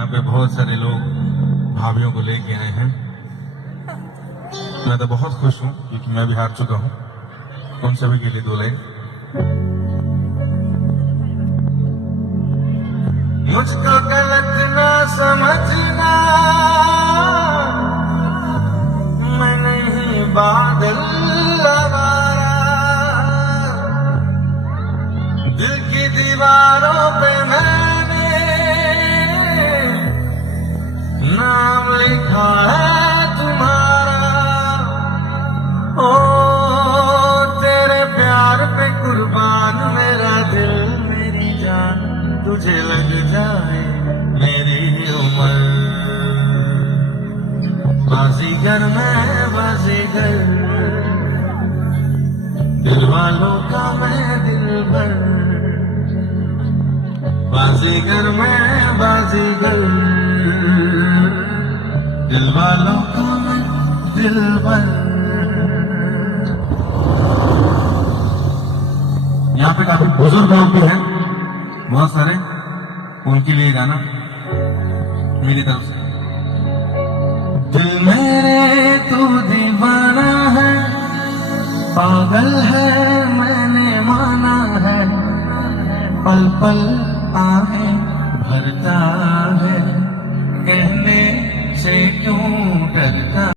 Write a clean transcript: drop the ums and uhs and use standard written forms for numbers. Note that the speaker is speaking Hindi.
यहाँ पे बहुत सारे लोग भाभीियों को लेके आए हैं। मैं तो बहुत खुश हूँ क्योंकि मैं भी हार चुका हूँ। उन सभी के लिए दो लाइन। मुझको गलत ना समझना, मैं नहीं बादल आवारा, दिल की दीवारों पे मैंने नाम लिखा है तुम्हारा। ओ तेरे प्यार पे कुर्बान मेरा दिल मेरी जान, तुझे लग जाए मेरी उम्र। बाजीगर मैं बाजीगर, दिल वालों का मैं दिलबर। बाजीगर मैं बाजीगर, दिल वालों का मैं दिलबर। यहाँ पे काफी बुजुर्ग लोग भी हैं, बहुत सारे, उनके लिए गाना मेरी तरफ से। दिल मेरे तू दीवाना है, पागल है मैंने माना है, पल पल आहें भरता है, कहने से क्यों डरता।